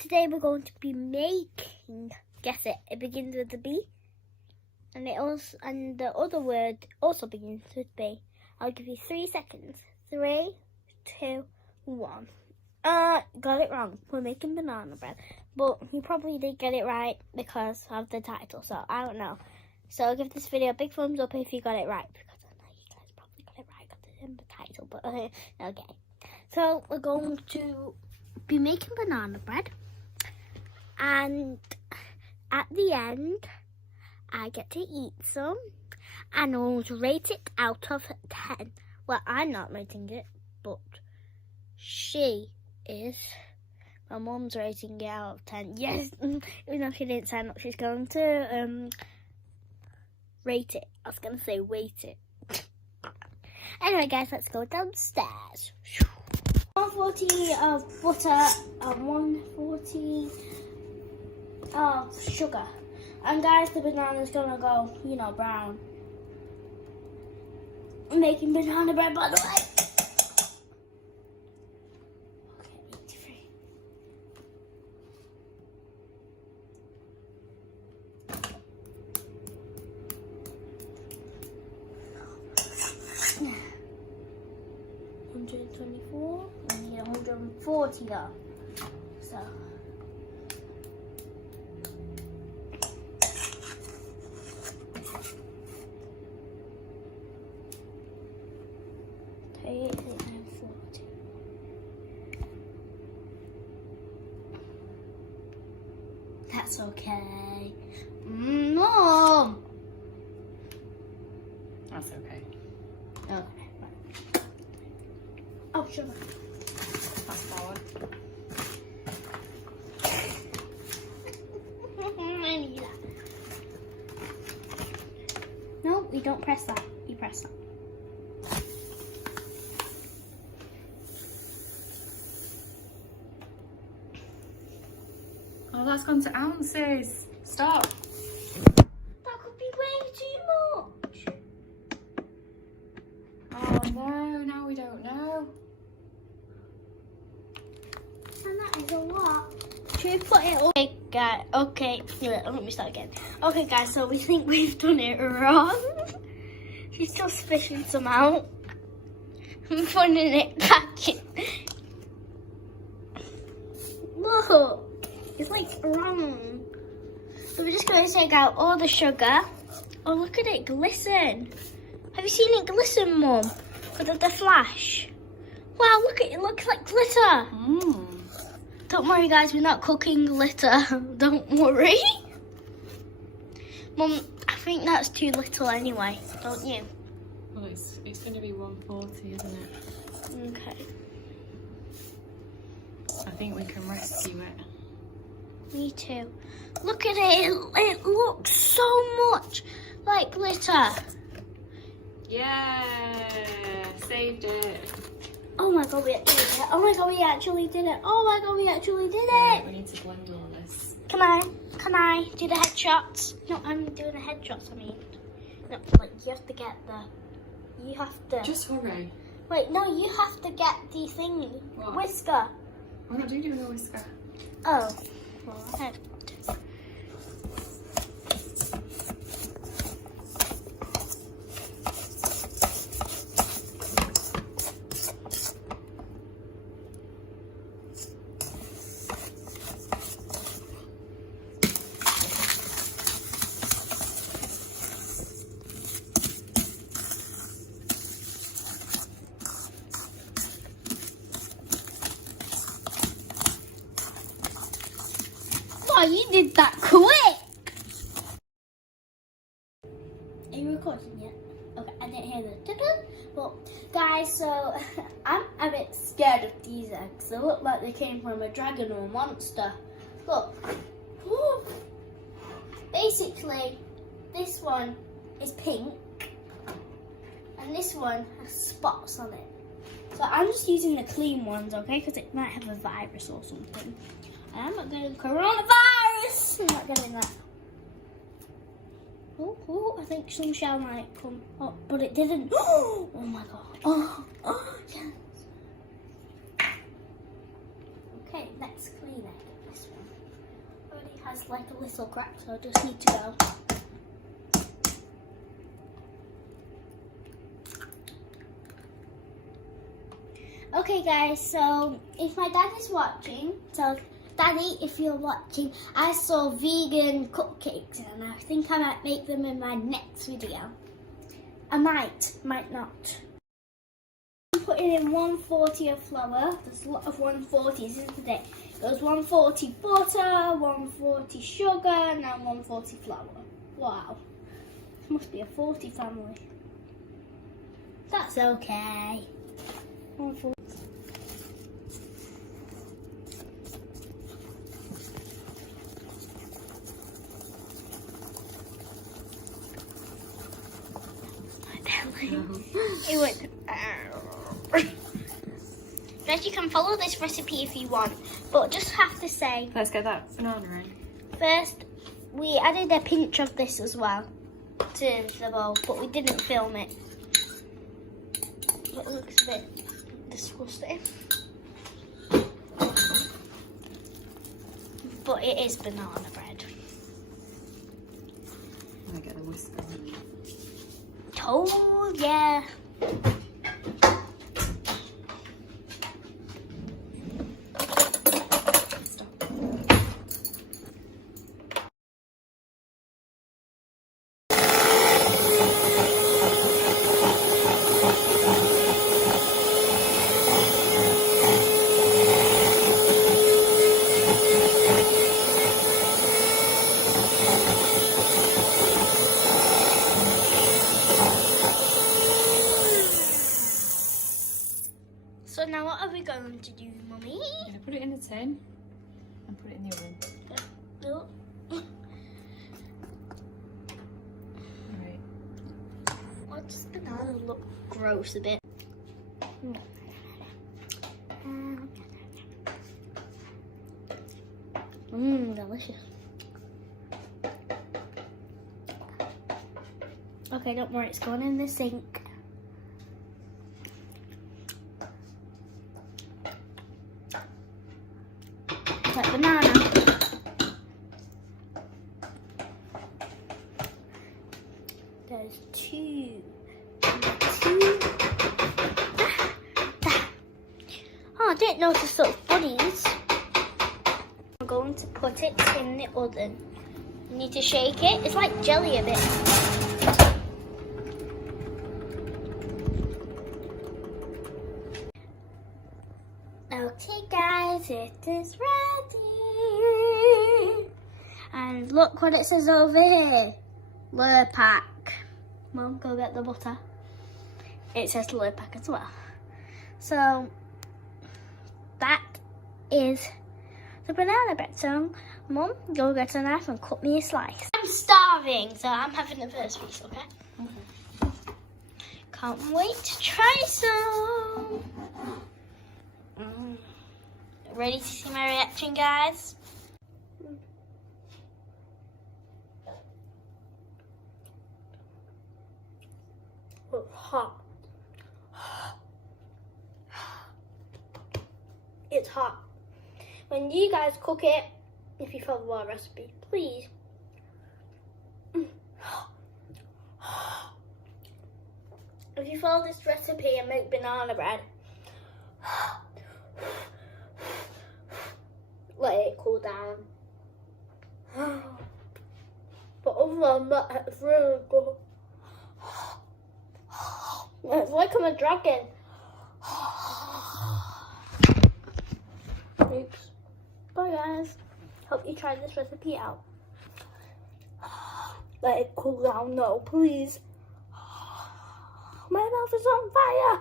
Today we're going to be making, guess it begins with a B. And the other word also begins with B. I'll give you 3 seconds. 3, 2, 1. Got it wrong. We're making banana bread. But you probably did get it right because of the title, so I don't know. So give this video a big thumbs up if you got it right, because I know you guys probably got it right because it's in the title, but okay. So we're going to be making banana bread, and at the end I get to eat some, and I'll rate it out of 10. Well, I'm not rating it, but she is. My mum's rating it out of 10. Yes, even though she didn't sign up, she's going to rate it. I was going to say weight it. Anyway, guys, let's go downstairs. 140 of butter and 140 of sugar. And guys, the banana's going to go, brown. I'm making banana bread, by the way. Okay, 124, and need 140 though. So okay, 40. That's okay. Mom! That's okay. Okay. Oh, sugar. That's flour. I need that. No, you don't press that. You press that. Oh, that's gone to ounces. Stop. That could be way too much. Oh no, now we don't know. And that is a lot. Should we put it up? Okay, guys. Okay, let me start again. Okay, guys, so we think we've done it wrong. She's just fishing some out. I'm putting it back in. Look, it's like wrong. So we're just going to take out all the sugar. Oh, look at it glisten. Have you seen it glisten, Mum? With the flash. Wow, look at it. It looks like glitter. Don't worry, guys. We're not cooking glitter. Don't worry. Mum, I think that's too little anyway, don't you? Well, it's going to be 140, isn't it? Okay. I think we can rescue it. Me too. Look at it. It looks so much like glitter. Yeah, saved it. Oh my god, we actually did it. Oh my god, we actually did it. Oh my god, we actually did it. We need to blend all this. Can I do the headshots? No, I'm doing the headshots, I mean. No, like, you have to get you have to. Just hurry. Wait, no, you have to get the thingy. What? Whisker. I'm not doing a whisker. Oh. Well, okay. Oh, you did that quick! Are you recording yet? Okay, I didn't hear the tipping. Well, guys, so I'm a bit scared of these eggs. They look like they came from a dragon or a monster. Look. Ooh. Basically, this one is pink, and this one has spots on it. So I'm just using the clean ones, okay? Because it might have a virus or something. I'm not getting coronavirus. I'm not getting that. Oh, I think some shell might come up, but it didn't. Oh my god. Oh, yes. Okay, let's clean it. this one already has like a little crack, so I just need to go. Okay guys, so if my dad is watching, so Daddy, if you're watching, I saw vegan cupcakes and I think I might make them in my next video. I might not. I'm putting in 140 of flour. There's a lot of 140s, isn't it? There's 140 butter, 140 sugar, and now 140 flour. Wow. This must be a 40 family. That's okay. 140. It went. Guys, you can follow this recipe if you want, but just have to say. Let's get that banana in. First, we added a pinch of this as well to the bowl, but we didn't film it. It looks a bit disgusting, but it is banana bread. I'm gonna get a whisk on. Oh yeah. Stop. So now what are we going to do, Mummy? I'm gonna put it in a tin and put it in the oven. No. Right. Why does banana look gross a bit? Delicious. Okay, don't worry, it's going in the sink. Like banana. There's two. Oh, I didn't notice those bunnies. I'm going to put it in the oven. You need to shake it. It's like jelly a bit. Okay guys, it is ready. And look what it says over here. Lurpak. Mum, go get the butter. It says Lurpak as well. So that is the banana bread. So Mum, go get a knife and cut me a slice. I'm starving, so I'm having the first piece, okay? Okay. Can't wait to try some. Ready to see my reaction, guys? It's hot. It's hot. When you guys cook it, if you follow our recipe, please. If you follow this recipe and make banana bread, let it cool down. But other than that, it's really good. It's like I'm a dragon. Oops. Bye guys. Hope you try this recipe out. Let it cool down, no, please. My mouth is on fire.